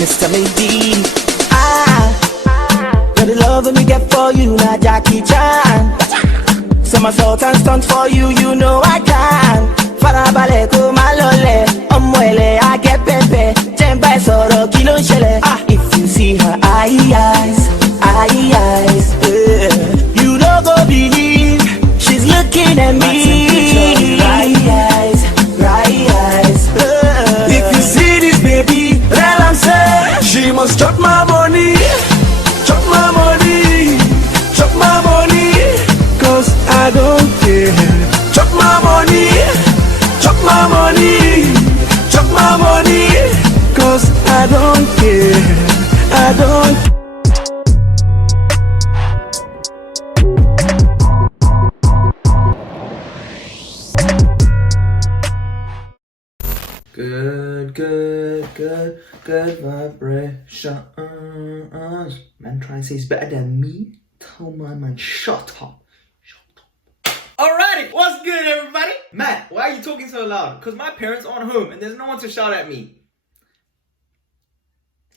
Mr. Maybe. You're the love me get for you, now Jackie Chan. Somersault and stunt for you, you know I can. Farabale ko malole, omwele I get pepe. Jemba soro kilo shele. If you see her eyes, yeah. You don't go believe she's looking at me. Right eyes. If you see this baby, well I'm saying she must chop my money, chop my money, chop my money. Cause I don't care. Chop my money, chop my money, chop my money. Cause I don't care. I don't care. Good vibrations. Man trying to say he's better than me. Tell my man, shut up. Alrighty, what's good everybody? Matt, why are you talking so loud? Because my parents aren't home and there's no one to shout at me.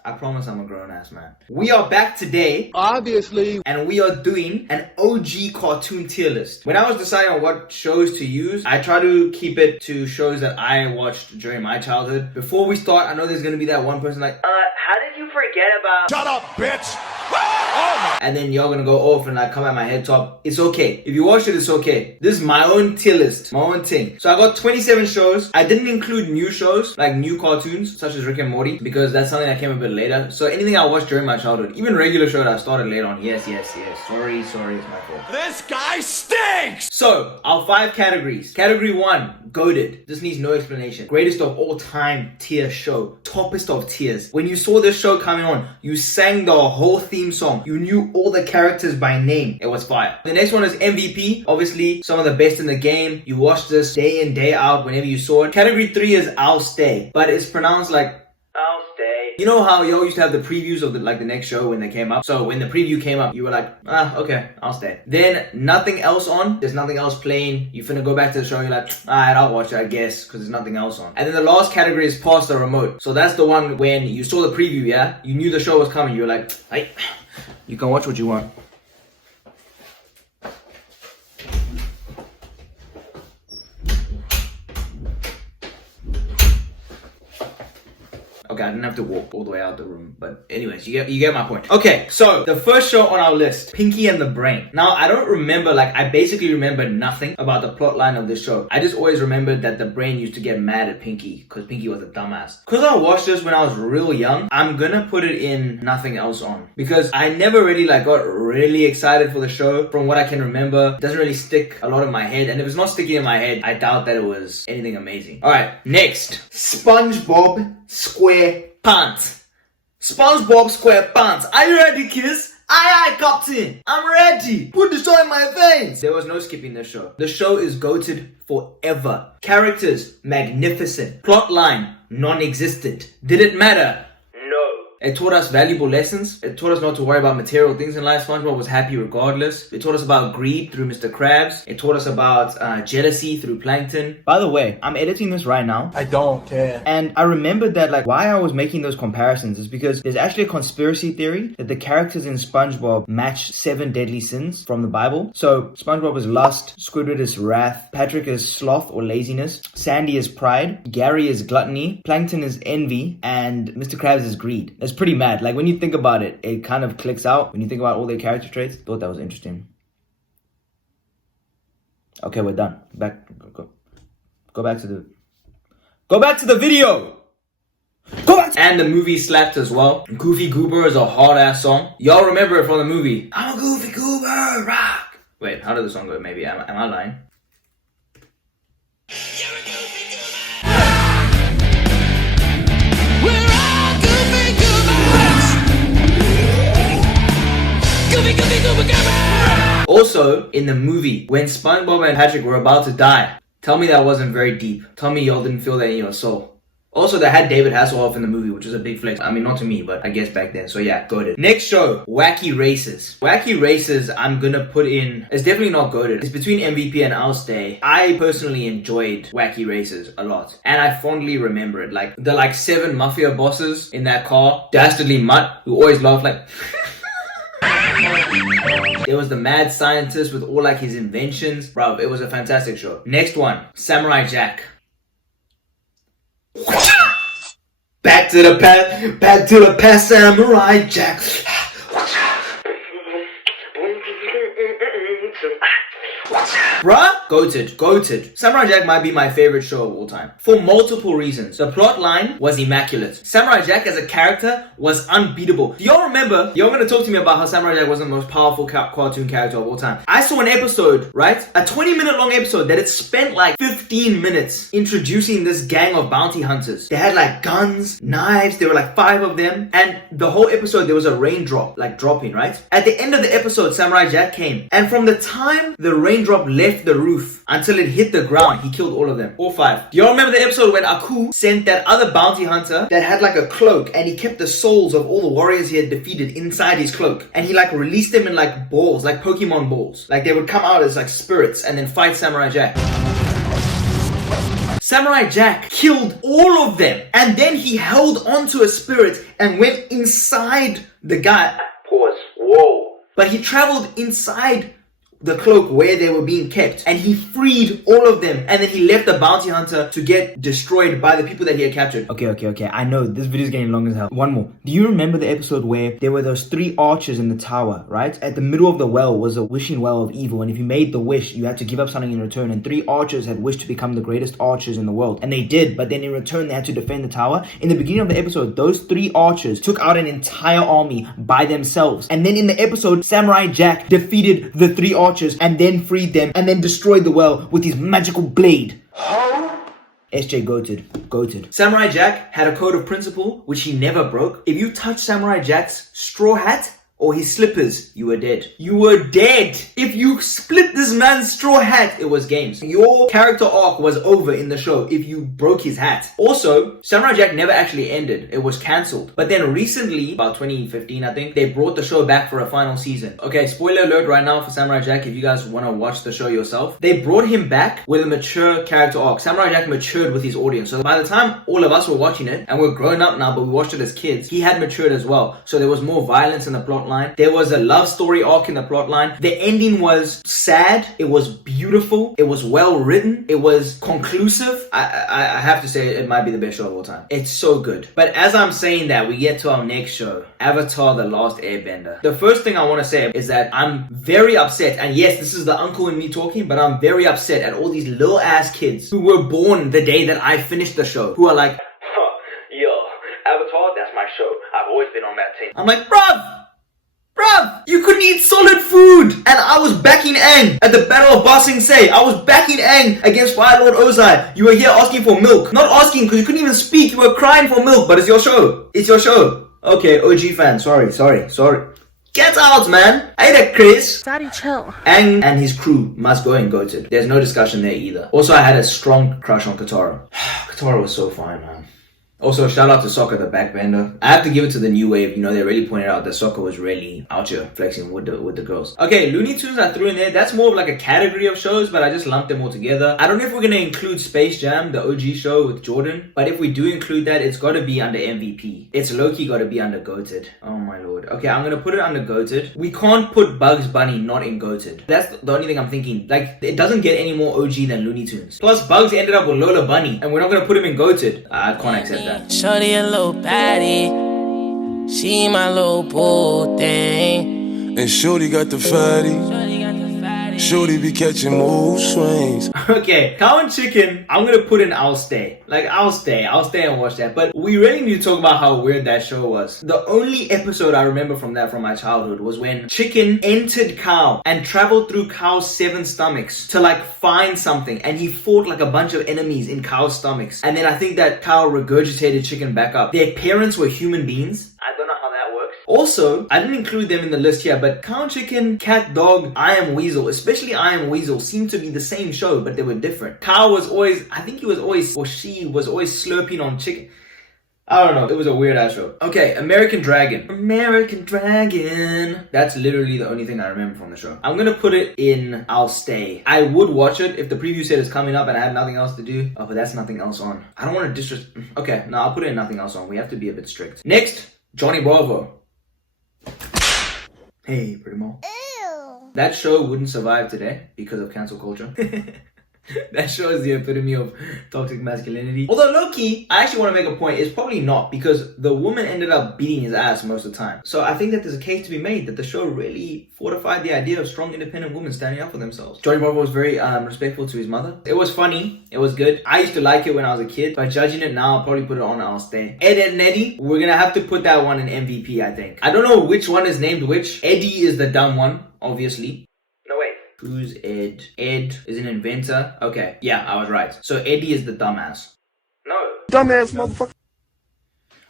I promise I'm a grown-ass man. We are back today, obviously, and we are doing an OG cartoon tier list. When I was deciding on what shows to use, I try to keep it to shows that I watched during my childhood. Before we start, I know there's gonna be that one person like, how did you forget about... Shut up, bitch! And then you're gonna go off and like come at my head top. It's okay. If you watch it, it's okay. This is my own tier list, my own thing. So I got 27 shows. I didn't include new shows, like new cartoons, such as Rick and Morty, because that's something that came a bit later. So anything I watched during my childhood, even regular shows I started late on. Yes. Sorry, it's my fault. This guy stinks! So, our 5 categories. Category 1, goated. This needs no explanation. Greatest of all time tier show. Toppest of tiers. When you saw this show coming on, you sang the whole theme song. You knew all the characters by name. It was fire. The next one is MVP. Obviously, some of the best in the game. You watched this day in, day out whenever you saw it. Category 3 is I'll Stay. But it's pronounced like I'll Stay. You know how y'all used to have the previews of the next show when they came up? So when the preview came up, you were like, okay, I'll stay. Then nothing else on. There's nothing else playing. You finna go back to the show. You're like, alright, I'll watch it, I guess, because there's nothing else on. And then the last category is Pass the Remote. So that's the one when you saw the preview, yeah? You knew the show was coming. You were like, hey, you can watch what you want. Okay, I didn't have to walk all the way out the room, but anyways, you get my point. Okay, so the first show on our list, Pinky and the Brain. Now, I don't remember, I basically remember nothing about the plot line of this show. I just always remembered that the Brain used to get mad at Pinky because Pinky was a dumbass. Because I watched this when I was real young, I'm gonna put it in nothing else on. Because I never really got really excited for the show. From what I can remember, it doesn't really stick a lot in my head. And if it's not sticking in my head, I doubt that it was anything amazing. Alright, next. Spongebob Squarepants. Spongebob Squarepants. Are you ready, kids? Aye, Captain. I'm ready. Put the show in my veins. There was no skipping this show. The show is goated forever. Characters, magnificent. Plot line, non-existent. Did it matter? It taught us valuable lessons. It taught us not to worry about material things in life. SpongeBob was happy regardless. It taught us about greed through Mr. Krabs. It taught us about jealousy through Plankton. By the way, I'm editing this right now. I don't care. And I remembered that why I was making those comparisons is because there's actually a conspiracy theory that the characters in SpongeBob match 7 deadly sins from the Bible. So SpongeBob is lust, Squidward is wrath, Patrick is sloth or laziness, Sandy is pride, Gary is gluttony, Plankton is envy, and Mr. Krabs is greed. It's pretty mad. When you think about it, it kind of clicks out when you think about all their character traits. Thought that was interesting. Okay, we're done. Go back to the video. And the movie slapped as well. Goofy Goober is a hard ass song. Y'all remember it from the movie. I'm a Goofy Goober, rock. Wait, how did the song go? Maybe am I lying? Also, in the movie, when SpongeBob and Patrick were about to die, tell me that wasn't very deep. Tell me y'all didn't feel that in your soul. Also, they had David Hasselhoff in the movie, which was a big flex. I mean, not to me, but I guess back then. So yeah, goated. Next show, Wacky Races. Wacky Races, I'm gonna put in, it's definitely not goated. It's between MVP and I'll Stay. I personally enjoyed Wacky Races a lot. And I fondly remember it. Like, the 7 mafia bosses in that car. Dastardly Mutt, who always laughed like... There was the mad scientist with all his inventions. Bro, it was a fantastic show. Next one, Samurai Jack. Back to the past, Samurai Jack. Bruh, goated. Samurai Jack might be my favorite show of all time. For multiple reasons. The plot line was immaculate. Samurai Jack as a character was unbeatable. Do y'all remember? Y'all gonna talk to me about how Samurai Jack was the most powerful cartoon character of all time. I saw an episode, right? A 20-minute long episode that it spent 15 minutes introducing this gang of bounty hunters. They had guns, knives, there were 5 of them. And the whole episode there was a raindrop, dropping, right? At the end of the episode, Samurai Jack came. And from the time the raindrop left the roof until it hit the ground, he killed all of them. All 5. Do y'all remember the episode when Aku sent that other bounty hunter that had a cloak, and he kept the souls of all the warriors he had defeated inside his cloak, and he released them in balls, like Pokemon balls. They would come out as spirits and then fight Samurai Jack. Samurai Jack killed all of them, and then he held onto a spirit and went inside the guy. Pause. Whoa. But he traveled inside the cloak where they were being kept, and he freed all of them, and then he left the bounty hunter to get destroyed by the people that he had captured. Okay, I know this video is getting long as hell. One more. Do you remember the episode where there were those 3 archers in the tower, right? At the middle of the well was a wishing well of evil, and if you made the wish, you had to give up something in return, and 3 archers had wished to become the greatest archers in the world, and they did, but then in return they had to defend the tower. In the beginning of the episode, those 3 archers took out an entire army by themselves, and then in the episode, Samurai Jack defeated the 3 archers and then freed them and then destroyed the well with his magical blade. SJ goated. Samurai Jack had a code of principle which he never broke. If you touch Samurai Jack's straw hat or his slippers, you were dead. You were dead. If you split this man's straw hat, it was games. Your character arc was over in the show if you broke his hat. Also, Samurai Jack never actually ended. It was cancelled. But then recently, about 2015 I think, they brought the show back for a final season. Okay, spoiler alert right now for Samurai Jack if you guys want to watch the show yourself. They brought him back with a mature character arc. Samurai Jack matured with his audience. So by the time all of us were watching it, and we're grown up now but we watched it as kids, he had matured as well. So there was more violence in the plot line. There was a love story arc in the plot line. The ending was sad. It was beautiful. It was well written. It was conclusive. I have to say it might be the best show of all time. It's so good. But as I'm saying that, we get to our next show, Avatar: The Last Airbender. The first thing I want to say is that I'm very upset, and yes, this is the uncle in me talking, but I'm very upset at all these little ass kids who were born the day that I finished the show, who are like, yo, Avatar, that's my show. I've always been on that team. I'm like, bruv, you couldn't eat solid food! And I was backing Aang at the Battle of Ba Sing Se. I was backing Aang against Fire Lord Ozai. You were here asking for milk. Not asking because you couldn't even speak. You were crying for milk, but it's your show. It's your show. Okay, OG fan. Sorry. Get out, man! Hey there, Chris! Daddy, chill. Aang and his crew must go and goated. There's no discussion there either. Also, I had a strong crush on Katara. Katara was so fine, man. Also, shout out to Sokka, the backbender. I have to give it to the new wave. You know, they really pointed out that Sokka was really out here flexing with the girls. Okay, Looney Tunes I threw in there. That's more of like a category of shows, but I just lumped them all together. I don't know if we're going to include Space Jam, the OG show with Jordan. But if we do include that, it's got to be under MVP. It's low-key got to be under GOATed. Oh my lord. Okay, I'm going to put it under GOATed. We can't put Bugs Bunny not in GOATed. That's the only thing I'm thinking. Like, it doesn't get any more OG than Looney Tunes. Plus, Bugs ended up with Lola Bunny, and we're not going to put him in GOATed. I can't accept that. Shorty a little baddie, she my little boo thing. And Shorty got the fatty. Shorty be catching mood swings. Okay, Cow and Chicken, I'm gonna put in I'll Stay. Like, I'll stay and watch that. But we really need to talk about how weird that show was. The only episode I remember from my childhood was when Chicken entered Cow and traveled through Cow's 7 stomachs to like find something, and he fought like a bunch of enemies in Cow's stomachs. And then I think that Cow regurgitated Chicken back up. Their parents were human beings. I don't know how that works. Also, I didn't include them in the list here, but Cow Chicken, Cat Dog, I Am Weasel, especially I Am Weasel, seemed to be the same show, but they were different. Cow was always, I think he was always, or she was always slurping on chicken. I don't know, it was a weird ass show. Okay, American Dragon. American Dragon. That's literally the only thing I remember from the show. I'm gonna put it in I'll Stay. I would watch it if the preview said it's coming up and I had nothing else to do. Oh, but that's nothing else on. I don't want to disrespect. Okay, no, I'll put it in nothing else on. We have to be a bit strict. Next, Johnny Bravo. Hey, Primo. Ew. That show wouldn't survive today because of cancel culture. That show is the epitome of toxic masculinity. Although low-key, I actually want to make a point. It's probably not, because the woman ended up beating his ass most of the time. So I think that there's a case to be made that the show really fortified the idea of strong, independent women standing up for themselves. Johnny Bravo was very respectful to his mother. It was funny. It was good. I used to like it when I was a kid. By judging it now, I'll probably put it on I'll Stay. Ed, Edd, and Eddy, we're gonna have to put that one in MVP, I think. I don't know which one is named which. Eddy is the dumb one, obviously. Who's Ed? Ed is an inventor. Okay, yeah, I was right. So Eddy is the dumbass. No. Dumbass motherfucker.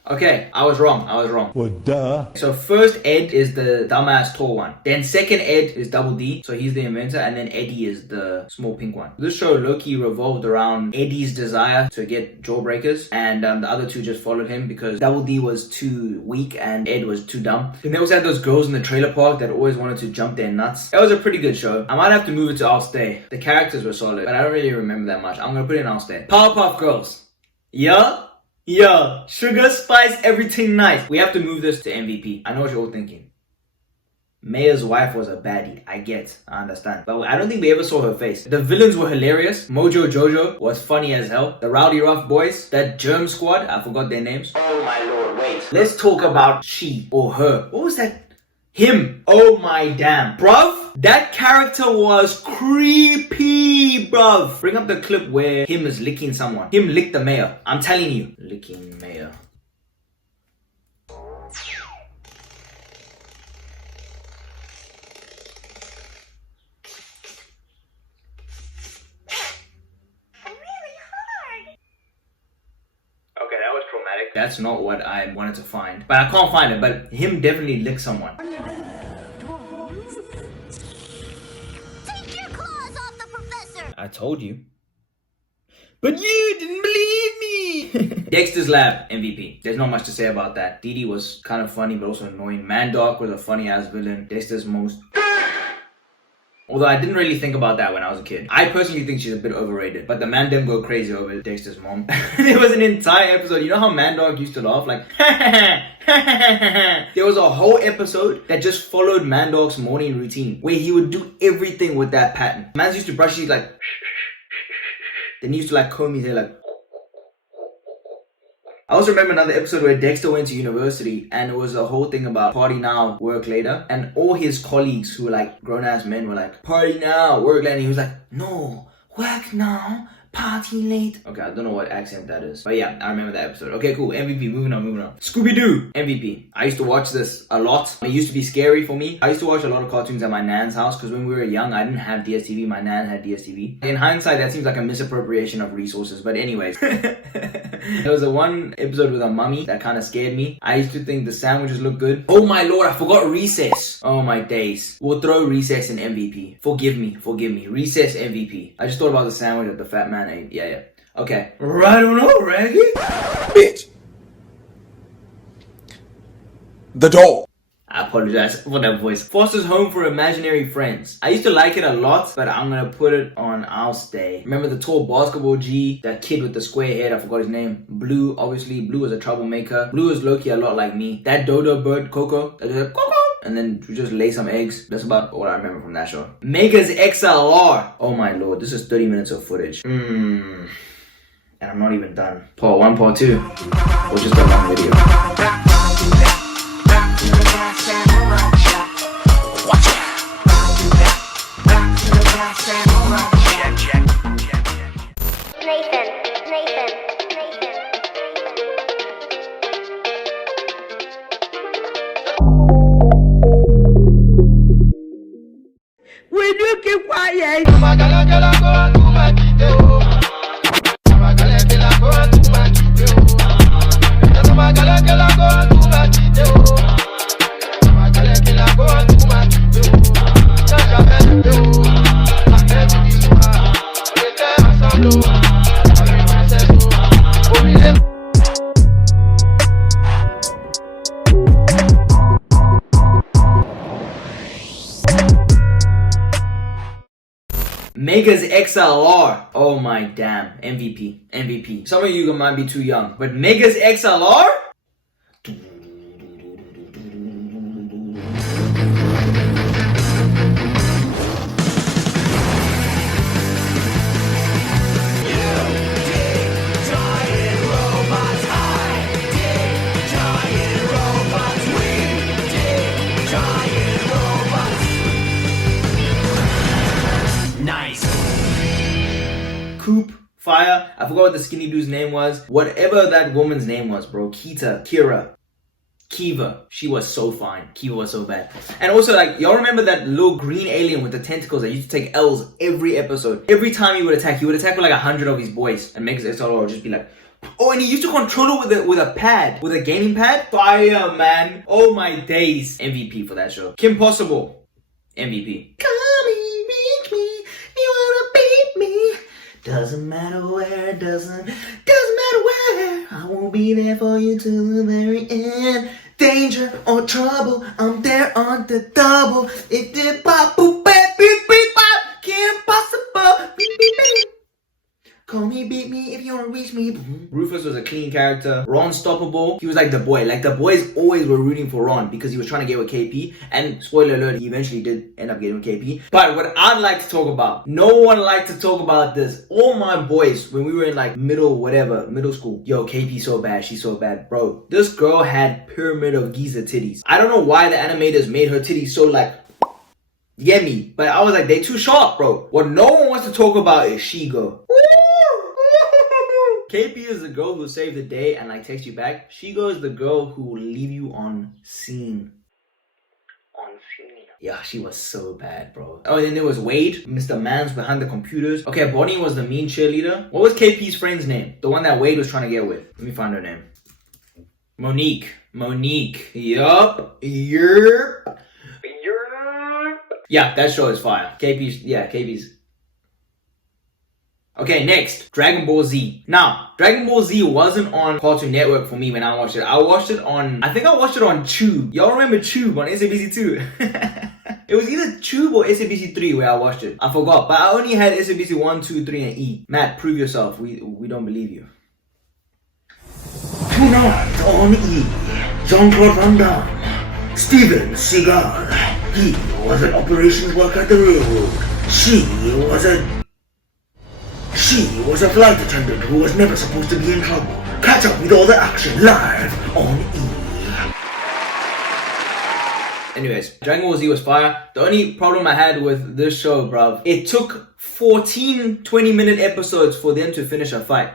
Okay, I was wrong. Well, duh. So first Ed is the dumbass tall one. Then second Ed is Double D. So he's the inventor. And then Eddy is the small pink one. This show low-key revolved around Eddy's desire to get jawbreakers. And the other two just followed him because Double D was too weak and Ed was too dumb. And they also had those girls in the trailer park that always wanted to jump their nuts. That was a pretty good show. I might have to move it to I'll Stay. The characters were solid, but I don't really remember that much. I'm gonna put it in I'll Stay. Powerpuff Girls. Yeah? Yeah, sugar, spice, everything nice. We have to move this to MVP. I know what you're all thinking. Mayor's wife was a baddie. I understand. But I don't think we ever saw her face. The villains were hilarious. Mojo Jojo was funny as hell. The Rowdy Rough Boys, that Germ Squad, I forgot their names. Oh my lord, wait. Let's talk about she or her. What was that? Him. Oh my damn. Bruv, that character was creepy, bruv. Bring up the clip where him is licking someone. Him licked the mayor. I'm telling you. Licking mayor. Okay, that was traumatic. That's not what I wanted to find. But I can't find it. But him definitely licked someone. Take your claws off the professor. I told you. But you didn't believe me! Dexter's Lab, MVP. There's not much to say about that. Dee Dee was kind of funny but also annoying. Mandark was a funny ass villain. Dexter's most... Although I didn't really think about that when I was a kid. I personally think she's a bit overrated. But the man didn't go crazy over Dexter's mom. There was an entire episode. You know how Mandark used to laugh? Like, there was a whole episode that just followed Mandark's morning routine. Where he would do everything with that pattern. Man used to brush his like... Then he used to like comb his hair like... I also remember another episode where Dexter went to university and it was a whole thing about party now, work later. And all his colleagues who were like grown-ass men were like, party now, work later. And he was like, no, work now, party late. Okay, I don't know what accent that is. But yeah, I remember that episode. Okay, cool. MVP, moving on. Scooby-Doo, MVP. I used to watch this a lot. It used to be scary for me. I used to watch a lot of cartoons at my nan's house because when we were young, I didn't have DSTV. My nan had DSTV. In hindsight, that seems like a misappropriation of resources. But anyways. There was a one episode with a mummy that kind of scared me. I used to think the sandwiches looked good. Oh my lord, I forgot Recess. Oh my days. We'll throw Recess in MVP. Forgive me. Recess MVP. I just thought about the sandwich that the fat man ate. Yeah. Okay. Right on over, Raggy. Bitch. The doll. I apologize for that voice. Foster's Home for Imaginary Friends. I used to like it a lot, but I'm gonna put it on I'll Stay. Remember the tall basketball G? That kid with the square head, I forgot his name. Blue, obviously. Blue was a troublemaker. Blue is low-key a lot like me. That dodo bird, Coco, that just Coco, and then we just lay some eggs. That's about what I remember from that show. Mega's XLR. Oh my lord, this is 30 minutes of footage. And I'm not even done. Part 1, part 2. Or just a long video. Nathan. Will you keep quiet? Mega's XLR. Oh my damn. MVP. Some of you might be too young, but Mega's XLR? Coop, Fire, I forgot what the skinny dude's name was. Whatever that woman's name was, bro. Kiva. She was so fine. Kiva was so bad. And also, like, y'all remember that little green alien with the tentacles that used to take L's every episode? Every time he would attack with like 100 of his boys and make his XLR would just be like, oh, and he used to control it with a pad, with a gaming pad. Fire, man. Oh my days. MVP for that show. Kim Possible. MVP. Doesn't matter where, doesn't matter where. I won't be there for you till the very end. Danger or trouble, I'm there on the double. It did pop, boop, beep, beep, beep, pop. Can't possible. Beep, beep, beep. Call me, beat me if you wanna reach me. Rufus was a clean character. Ron Stoppable. He was like the boy. Like the boys always were rooting for Ron because he was trying to get with KP. And spoiler alert, he eventually did end up getting with KP. But what I'd like to talk about, no one liked to talk about this. All my boys, when we were in like middle school. Yo, KP so bad, she's so bad. Bro, this girl had Pyramid of Giza titties. I don't know why the animators made her titties so like, you get me? But I was like, they too sharp, bro. What no one wants to talk about is Shigo. KP is the girl who saved the day and like takes you back. Shigo is the girl who will leave you on scene. Yeah, she was so bad, bro. Oh, and then there was Wade, Mr. Mans behind the computers. Okay, Bonnie was the mean cheerleader. What was KP's friend's name? The one that Wade was trying to get with. Let me find her name. Monique. Yup. Yeah, that show is fire. KP's. Okay, next, Dragon Ball Z. Now, Dragon Ball Z wasn't on Cartoon Network for me when I watched it. I watched it on Tube. Y'all remember Tube on SABC 2? It was either Tube or SABC 3 where I watched it. I forgot, but I only had SABC 1, 2, 3, and E. Matt, prove yourself. We don't believe you. Tonight on E, Jean-Claude Van Damme, Steven Seagal. He was an operations worker at the railroad. She was a flight attendant who was never supposed to be in trouble. Catch up with all the action live on E. Anyways, Dragon Ball Z was fire. The only problem I had with this show, bruv, it took 14 20-minute episodes for them to finish a fight.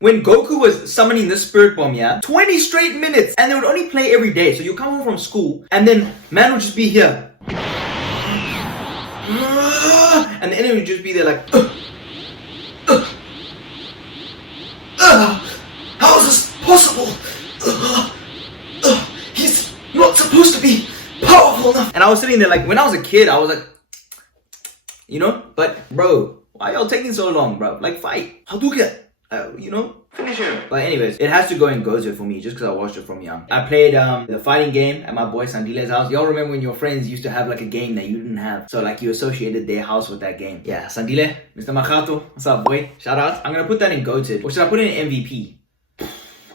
When Goku was summoning the spirit bomb, 20 straight minutes, and they would only play every day. So you come home from school, and then man would just be here. And the enemy would just be there like, how is this possible? He's not supposed to be powerful enough. and I was sitting there like, when I was a kid, I was like, you know, but bro, why y'all taking so long, bro? Like, fight. How do get? You know, finish him. But anyways, it has to go in Gozo for me just because I watched it from young. I played the fighting game at my boy Sandile's house. Y'all remember when your friends used to have like a game that you didn't have? So like you associated their house with that game. Yeah, Sandile, Mr. Makato, what's up, boy? Shout out. I'm gonna put that in GOATed. Or should I put it in MVP?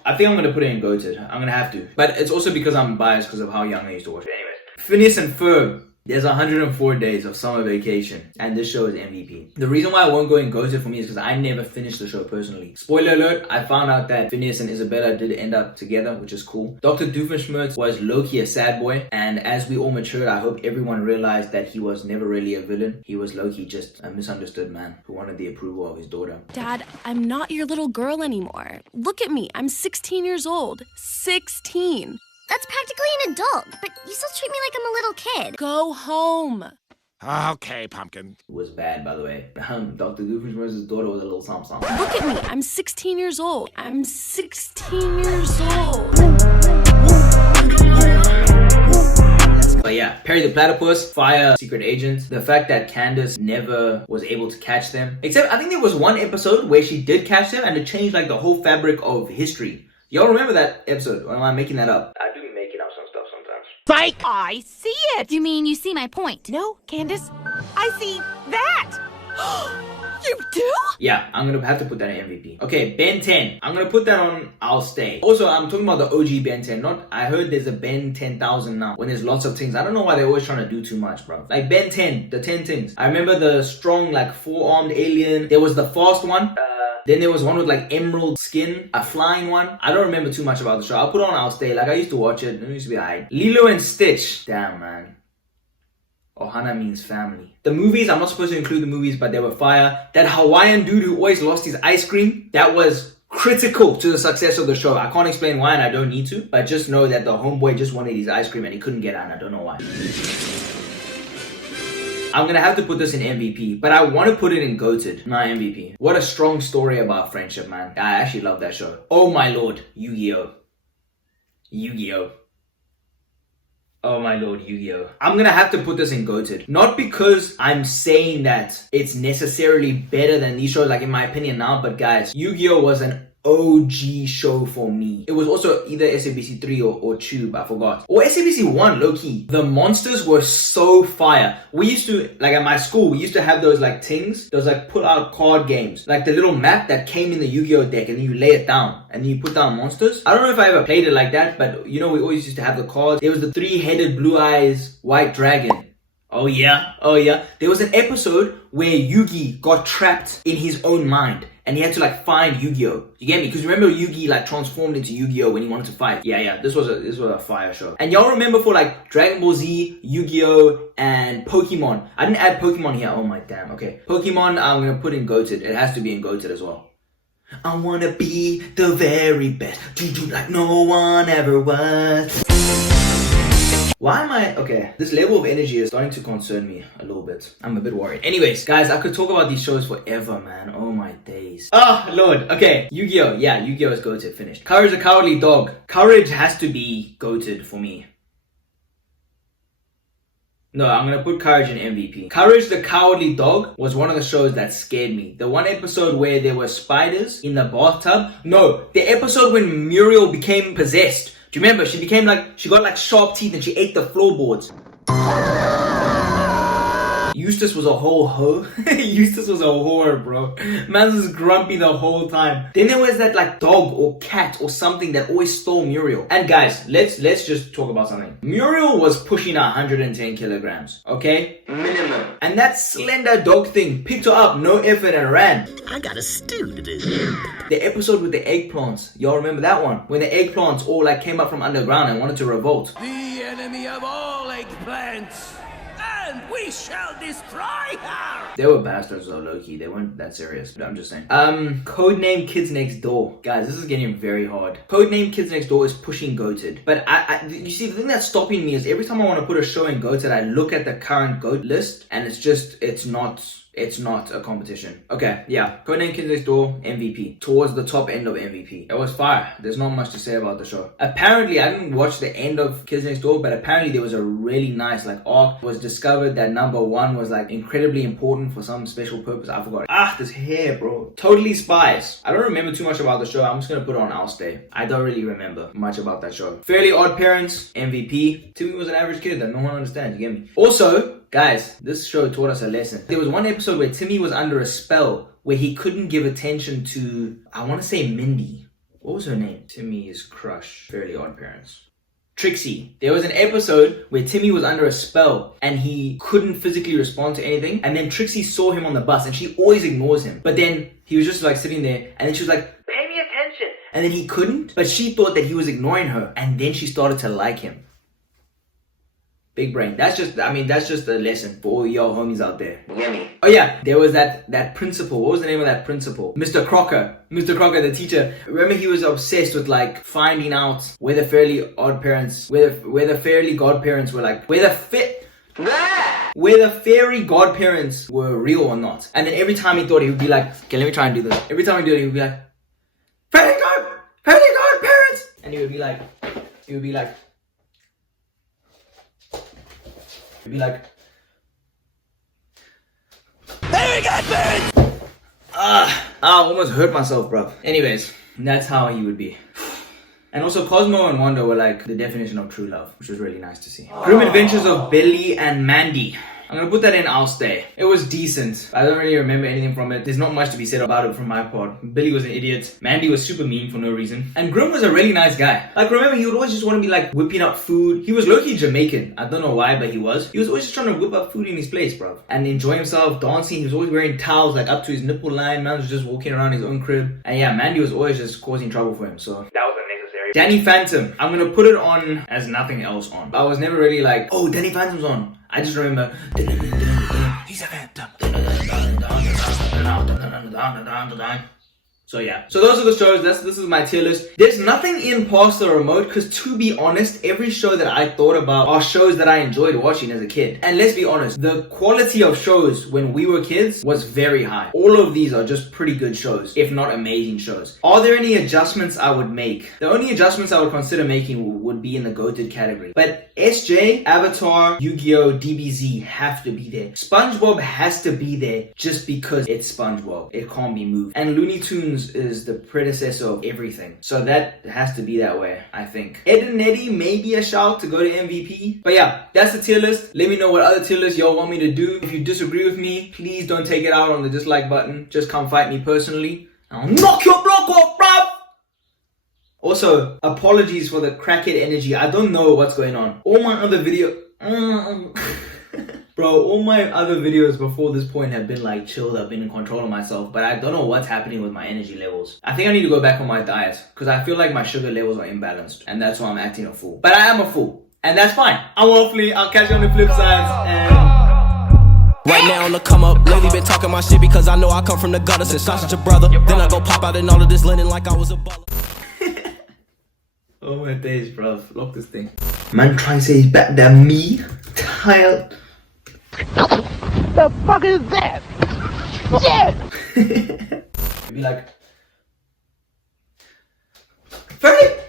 I think I'm gonna put it in GOATed. I'm gonna have to. But it's also because I'm biased because of how young I used to watch it. Anyways, Phineas and Ferb. There's 104 days of summer vacation, and this show is MVP. The reason why I won't go in GOATed for me is because I never finished the show personally. Spoiler alert, I found out that Phineas and Isabella did end up together, which is cool. Dr. Doofenshmirtz was low-key a sad boy, and as we all matured, I hope everyone realized that he was never really a villain. He was low-key just a misunderstood man who wanted the approval of his daughter. Dad, I'm not your little girl anymore. Look at me, I'm 16 years old. 16! That's practically an adult, but you still treat me like I'm a little kid. Go home! Okay, Pumpkin. It was bad, by the way. Dr. Doofenshmirtz's daughter was a little something. Look at me, I'm 16 years old. I'm 16 years old. But yeah, Perry the Platypus, Fire, Secret Agents. The fact that Candace never was able to catch them. Except, I think there was one episode where she did catch them and it changed like the whole fabric of history. Y'all remember that episode? Or am I making that up? I do making up some stuff sometimes. I see it! You mean you see my point? No, Candace, I see that! You do? Yeah, I'm gonna have to put that in MVP. Okay, Ben 10. I'm gonna put that on I'll Stay. Also, I'm talking about the OG Ben 10. I heard there's a Ben 10,000 now, when there's lots of things. I don't know why they're always trying to do too much, bro. Like Ben 10, the 10 things. I remember the strong, like, 4-armed alien. There was the fast one. Then there was one with like emerald skin, a flying one. I don't remember too much about the show. I'll put it on I'll Stay. Like, I used to watch it. It used to be alright. Lilo and Stitch. Damn, man. Ohana means family. The movies, I'm not supposed to include the movies, but they were fire. That Hawaiian dude who always lost his ice cream, that was critical to the success of the show. I can't explain why, and I don't need to, but just know that the homeboy just wanted his ice cream and he couldn't get it, and I don't know why. I'm gonna have to put this in MVP, but I want to put it in GOATed, my MVP. What a strong story about friendship, man. I actually love that show. Oh my lord, Yu-Gi-Oh! Yu-Gi-Oh! Oh my lord, Yu-Gi-Oh! I'm gonna have to put this in GOATed. Not because I'm saying that it's necessarily better than these shows, like in my opinion now, but guys, Yu-Gi-Oh! Was an OG show for me. It was also either SABC 3 or Tube, I forgot. Or SABC 1, low-key. The monsters were so fire. We used to, like at my school, we used to have those like things, those like pull-out card games. Like the little map that came in the Yu-Gi-Oh! Deck and then you lay it down and then you put down monsters. I don't know if I ever played it like that, but you know, we always used to have the cards. There was the 3-headed blue eyes white dragon. Oh yeah, oh yeah. There was an episode where Yugi got trapped in his own mind and he had to like find Yu-Gi-Oh! You get me? Because remember Yugi like transformed into Yu-Gi-Oh! When he wanted to fight. Yeah, this was a fire show. And y'all remember for like Dragon Ball Z, Yu-Gi-Oh! And Pokemon. I didn't add Pokemon here. Oh my damn. Okay. Pokemon, I'm gonna put in GOATed. It has to be in GOATed as well. I wanna be the very best. Like no one ever was. Why am I... Okay, this level of energy is starting to concern me a little bit. I'm a bit worried. Anyways, guys, I could talk about these shows forever, man. Oh my days. Oh, Lord. Okay, Yu-Gi-Oh! Yeah, Yu-Gi-Oh! Is GOATed. Finished. Courage the Cowardly Dog. Courage has to be GOATed for me. No, I'm gonna put Courage in MVP. Courage the Cowardly Dog was one of the shows that scared me. The one episode where there were spiders in the bathtub. No, the episode when Muriel became possessed. Do you remember? She became like, she got like sharp teeth and she ate the floorboards. Eustace was a whole hoe. Eustace was a whore, bro. Man was grumpy the whole time. Then there was that like dog or cat or something that always stole Muriel. And guys, let's just talk about something. Muriel was pushing 110 kilograms, okay? Minimum. And that slender dog thing picked her up, no effort, and ran. I got a stew to do. The episode with the eggplants, y'all remember that one? When the eggplants all like came up from underground and wanted to revolt. The enemy of all eggplants, and we shall destroy her! They were bastards though, low-key. They weren't that serious, but I'm just saying. Codename Kids Next Door. Guys, this is getting very hard. Codename Kids Next Door is pushing GOATed. But you see, the thing that's stopping me is every time I want to put a show in GOATed, I look at the current GOAT list, and it's not a competition. Okay, yeah. Codename Kids Next Door, MVP. Towards the top end of MVP. It was fire. There's not much to say about the show. Apparently, I didn't watch the end of Kids Next Door, but apparently there was a really nice like arc. It was discovered that number 1 was like incredibly important for some special purpose. I forgot. This hair, bro. Totally Spies. I don't remember too much about the show. I'm just gonna put it on I'll Stay. I don't really remember much about that show. Fairly Odd Parents, MVP. Timmy was an average kid that no one understands. You get me? Also, guys, this show taught us a lesson. There was one episode where Timmy was under a spell where he couldn't give attention to, I want to say Mindy. What was her name? Timmy's crush. Fairly Odd Parents. Trixie. There was an episode where Timmy was under a spell and he couldn't physically respond to anything. And then Trixie saw him on the bus and she always ignores him. But then he was just like sitting there and then she was like, pay me attention. And then he couldn't, but she thought that he was ignoring her. And then she started to like him. Big brain. That's just a lesson for all y'all homies out there. You get me? Oh yeah, there was that principal. What was the name of that principal? Mr. Crocker. Mr. Crocker, the teacher. Remember he was obsessed with like finding out where the Fairly Odd Parents, where the Fairly Godparents were like, where the fairy godparents were real or not. And then every time he thought, he would be like, okay, let me try and do this. Every time he did it, he would be like, Fairly Godparents! And he would be like, Fairy Godparents! I almost hurt myself, bro. Anyways, that's how he would be. And also Cosmo and Wanda were like the definition of true love, which was really nice to see. Grim Adventures of Billy and Mandy. I'm gonna put that in I'll Stay. It was decent. I don't really remember anything from it. There's not much to be said about it from my part. Billy was an idiot. Mandy was super mean for no reason. And Grim was a really nice guy. Like, remember, he would always just want to be like whipping up food. He was low-key Jamaican. I don't know why, but he was. He was always just trying to whip up food in his place, bro. And enjoy himself, dancing. He was always wearing towels like up to his nipple line. Man was just walking around his own crib. And yeah, Mandy was always just causing trouble for him, so that was unnecessary. Danny Phantom, I'm gonna put it on as nothing else on. I was never really like, oh, Danny Phantom's on. I just remember, he's a phantom. So yeah, so those are the shows. This is my tier list. There's nothing in Past the Remote because, to be honest, every show that I thought about are shows that I enjoyed watching as a kid. And let's be honest, the quality of shows when we were kids was very high. All of these are just pretty good shows, if not amazing shows. Are there any adjustments I would make? The only adjustments I would consider making would be in the goated category. But SJ, Avatar, Yu-Gi-Oh!, DBZ have to be there. SpongeBob has to be there just because it's SpongeBob. It can't be moved. And Looney Tunes is the predecessor of everything, so that has to be that way, I think. Ed and Eddy may be a shout to go to MVP, but yeah, that's the tier list. Let me know what other tier lists y'all want me to do. If you disagree with me, please don't take it out on the dislike button. Just come fight me personally. I'll knock your block off, bruv! Also, apologies for the crackhead energy. I don't know what's going on. All my other Bro, all my other videos before this point have been like chilled. I've been in control of myself, but I don't know what's happening with my energy levels. I think I need to go back on my diet because I feel like my sugar levels are imbalanced, and that's why I'm acting a fool. But I am a fool, and that's fine. I'm Waffly. I'll catch you on the flip side. And right now on the come up, lately been talking my shit because I know I come from the gutter since I'm such a brother. Then I go pop out in all of this linen like I was a baller. oh my days, bro. Lock this thing. Man trying to say he's better than me. Tired. The fuck is that? Shit! Be like, Ferb!